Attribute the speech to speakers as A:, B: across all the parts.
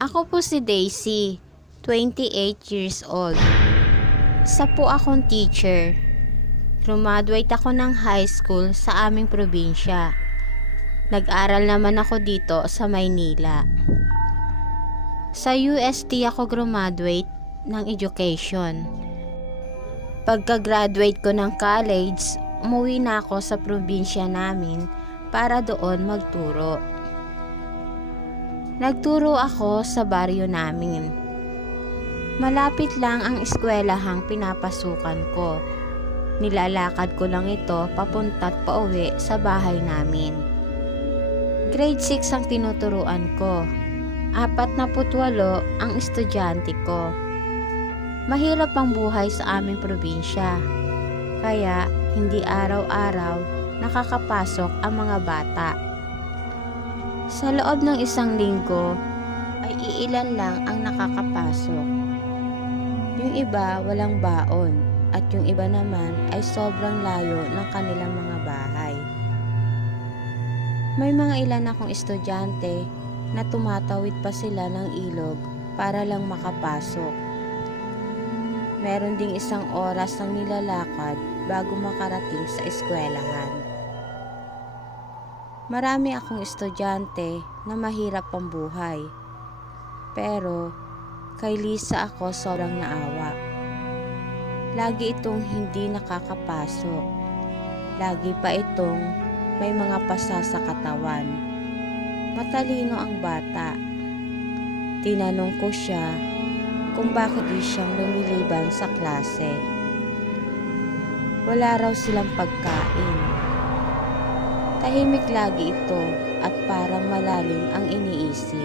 A: Ako po si Daisy, 28 years old. Sa po akong teacher. Graduate ako ng high school sa aming probinsya. Nag-aral naman ako dito sa Maynila. Sa UST ako graduate ng education. Pagka-graduate ko ng college, umuwi na ako sa probinsya namin para doon magturo. Nagturo ako sa baryo namin. Malapit lang ang eskwelahang pinapasukan ko. Nilalakad ko lang ito papunta't pauwi sa bahay namin. Grade 6 ang tinuturuan ko. Apat na putwalo ang estudyante ko. Mahirap ang buhay sa aming probinsya. Kaya hindi araw-araw nakakapasok ang mga bata. Sa loob ng isang linggo ay iilan lang ang nakakapasok. Yung iba walang baon at yung iba naman ay sobrang layo ng kanilang mga bahay. May mga ilan akong estudyante na tumatawid pa sila ng ilog para lang makapasok. Meron ding isang oras ang nilalakad bago makarating sa eskwelahan. Marami akong estudyante na mahirap ang buhay. Pero kay Lisa ako sobrang naawa. Lagi itong hindi nakakapasok. Lagi pa itong may mga pasa sa katawan. Matalino ang bata. Tinanong ko siya kung bakit di siyang lumiliban sa klase. Wala raw silang pagkain. Tahimik lagi ito at parang malalim ang iniisip.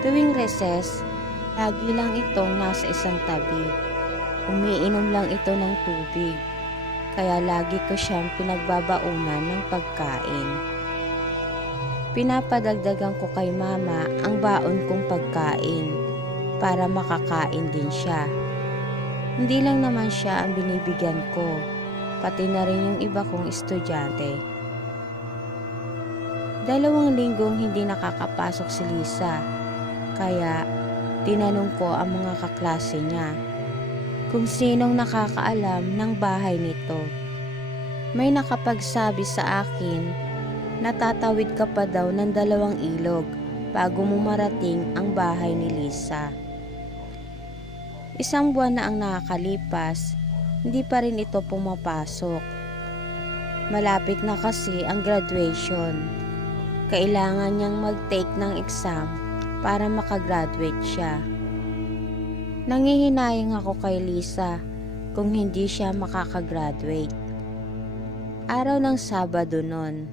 A: Tuwing recess, lagi lang itong nasa isang tabi. Umiinom lang ito ng tubig, kaya lagi ko siyang pinagbabaunan ng pagkain. Pinapadagdagan ko kay mama ang baon kong pagkain para makakain din siya. Hindi lang naman siya ang binibigyan ko, pati na rin yung iba kong estudyante. Dalawang linggong hindi nakakapasok si Lisa, kaya tinanong ko ang mga kaklase niya kung sinong nakakaalam ng bahay nito. May nakapagsabi sa akin na tatawid ka pa daw ng dalawang ilog bago mo marating ang bahay ni Lisa. Isang buwan na ang nakakalipas, hindi pa rin ito pumapasok. Malapit na kasi ang graduation. Kailangan niyang mag-take ng exam para makagraduate siya. Nangihinayang ako kay Lisa kung hindi siya makakagraduate. Araw ng Sabado noon,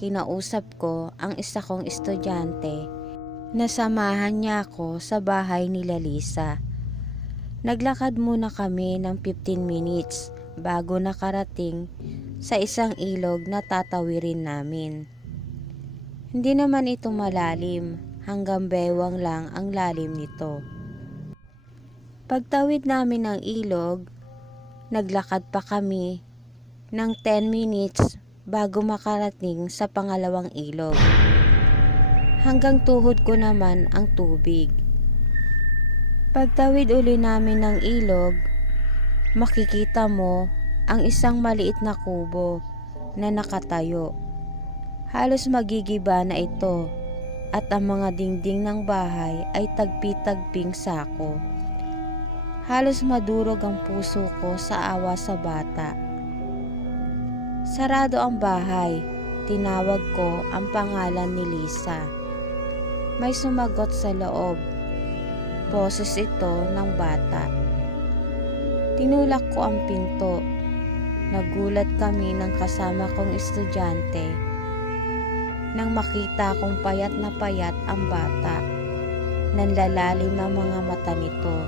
A: kinausap ko ang isa kong estudyante na samahan niya ako sa bahay nila Lisa. Naglakad muna kami ng 15 minutes bago nakarating sa isang ilog na tatawirin namin. Hindi naman ito malalim, hanggang bewang lang ang lalim nito. Pagtawid namin ng ilog, naglakad pa kami ng 10 minutes bago makarating sa pangalawang ilog. Hanggang tuhod ko naman ang tubig. Pagtawid uli namin ng ilog, makikita mo ang isang maliit na kubo na nakatayo. Halos magigiba na ito at ang mga dingding ng bahay ay tagpi-tagping sako. Halos madurog ang puso ko sa awa sa bata. Sarado ang bahay. Tinawag ko ang pangalan ni Lisa. May sumagot sa loob. Boses ito ng bata. Tinulak ko ang pinto. Nagulat kami ng kasama kong estudyante nang makita kong payat na payat ang bata. Nanlalalim ang mga mata nito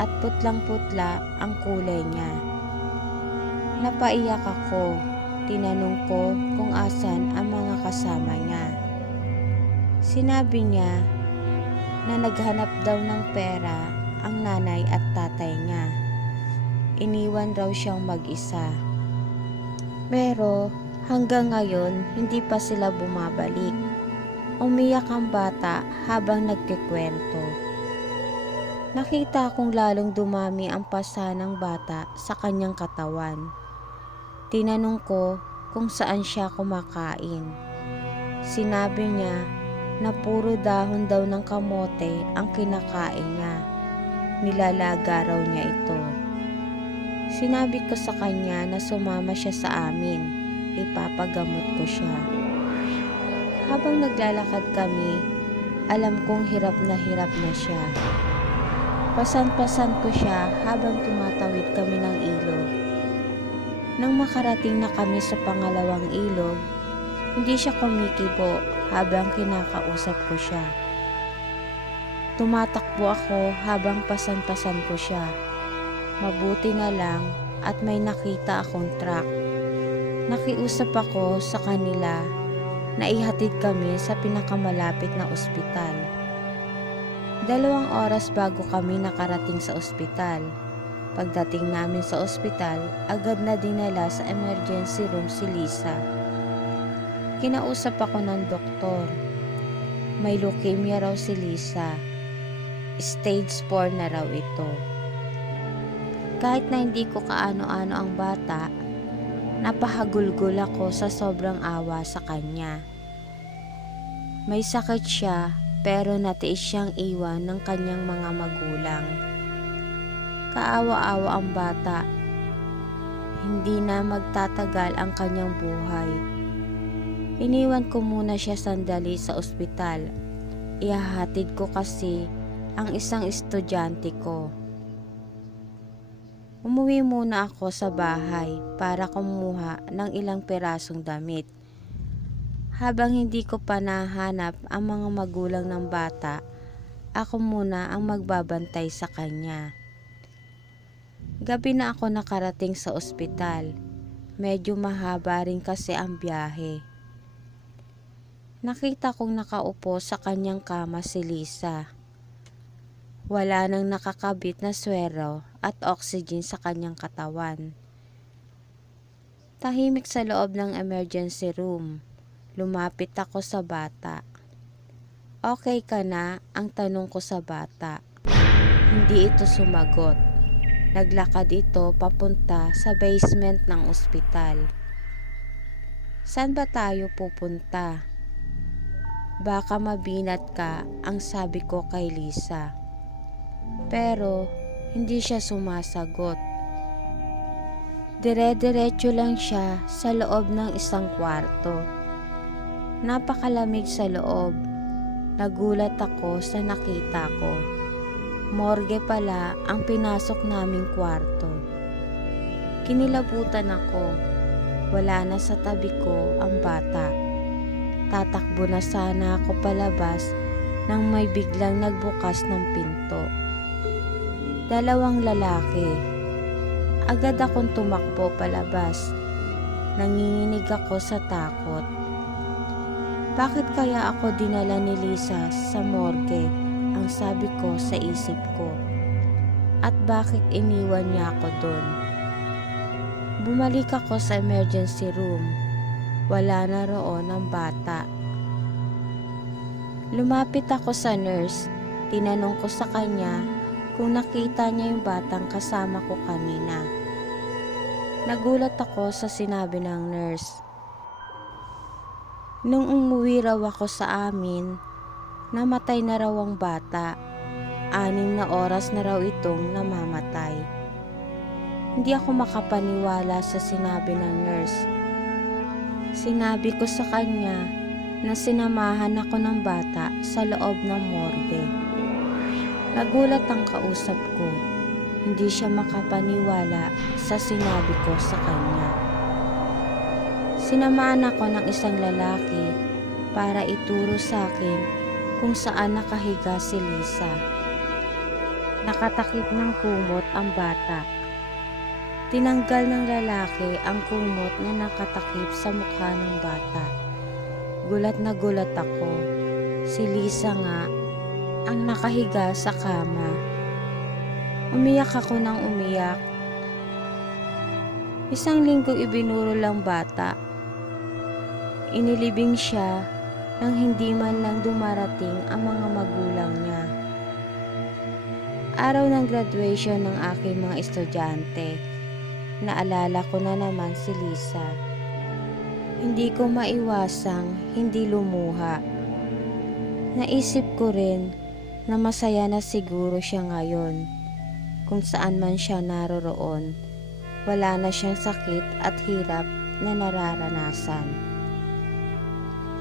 A: at putlang-putla ang kulay niya. Napaiyak ako. Tinanong ko kung asan ang mga kasama niya. Sinabi niya na naghanap daw ng pera ang nanay at tatay niya. Iniwan raw siyang mag-isa. Pero hanggang ngayon hindi pa sila bumabalik. Umiyak ang bata habang nagkikwento. Nakita kong lalong dumami ang pasa ng bata sa kanyang katawan. Tinanong ko kung saan siya kumakain. Sinabi niya na puro dahon daw ng kamote ang kinakain niya. Nilalaga raw niya ito. Sinabi ko sa kanya na sumama siya sa amin. Ipapagamot ko siya. Habang naglalakad kami, alam kong hirap na hirap na siya. Pasan-pasan ko siya habang tumatawid kami ng ilog. Nang makarating na kami sa pangalawang ilog, hindi siya kumikibo habang kinakausap ko siya. Tumatakbo ako habang pasan-pasan ko siya. Mabuti na lang at may nakita akong truck. Nakiusap ako sa kanila na ihatid kami sa pinakamalapit na ospital. Dalawang oras bago kami nakarating sa ospital. Pagdating namin sa ospital, agad na dinala sa emergency room si Lisa. Kinausap ako ng doktor. May leukemia raw si Lisa. Stage 4 na raw ito. Kahit na hindi ko kaano-ano ang bata, napahagulgol ako sa sobrang awa sa kanya. May sakit siya pero natiis siyang iwan ng kanyang mga magulang. Kaawa-awa ang bata. Hindi na magtatagal ang kanyang buhay. Iniwan ko muna siya sandali sa ospital. Ihahatid ko kasi ang isang estudyante ko. Umuwi muna ako sa bahay para kumuha ng ilang perasong damit. Habang hindi ko pa nahanap ang mga magulang ng bata, ako muna ang magbabantay sa kanya. Gabi na ako nakarating sa ospital. Medyo mahaba rin kasi ang biyahe. Nakita kong nakaupo sa kanyang kama si Lisa. Wala nang nakakabit na swero at oxygen sa kanyang katawan. Tahimik sa loob ng emergency room. Lumapit ako sa bata. Okay ka na? Ang tanong ko sa bata. Hindi ito sumagot. Naglakad ito papunta sa basement ng ospital. Saan ba tayo pupunta? Baka mabinat ka ang sabi ko kay Lisa. Pero hindi siya sumasagot. Dire-diretso lang siya sa loob ng isang kwarto. Napakalamig sa loob. Nagulat ako sa nakita ko. Morgue pala ang pinasok naming kwarto. Kinilabutan ako. Wala na sa tabi ko ang bata. Tatakbo na sana ako palabas nang may biglang nagbukas ng pinto. Dalawang lalaki. Agad akong tumakbo palabas. Nanginginig ako sa takot. Bakit kaya ako dinala ni Lisa sa morgue ang sabi ko sa isip ko? At bakit iniwan niya ako doon? Bumalik ako sa emergency room. Wala na roon ang bata. Lumapit ako sa nurse. Tinanong ko sa kanya kung nakita niya yung batang kasama ko kanina. Nagulat ako sa sinabi ng nurse. Nung umuwi raw ako sa amin, namatay na raw ang bata. Anim na oras na raw itong namamatay. Hindi ako makapaniwala sa sinabi ng nurse. Sinabi ko sa kanya na sinamahan ako ng bata sa loob ng morgue. Nagulat ang kausap ko. Hindi siya makapaniwala sa sinabi ko sa kanya. Sinamahan ako ng isang lalaki para ituro sa akin kung saan nakahiga si Lisa. Nakatakip ng kumot ang bata. Tinanggal ng lalaki ang kumot na nakatakip sa mukha ng bata. Gulat na gulat ako. Si Lisa nga ang nakahiga sa kama. Umiyak ako ng umiyak. Isang linggo ibinuro lang bata. Inilibing siya nang hindi man lang dumarating ang mga magulang niya. Araw ng graduation ng aking mga estudyante. Naalala ko na naman si Lisa. Hindi ko maiwasang hindi lumuha. Naisip ko rin na masaya na siguro siya ngayon. Kung saan man siya naroroon, wala na siyang sakit at hirap na nararanasan.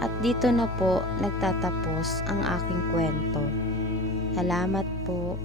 A: At dito na po nagtatapos ang aking kwento. Salamat po.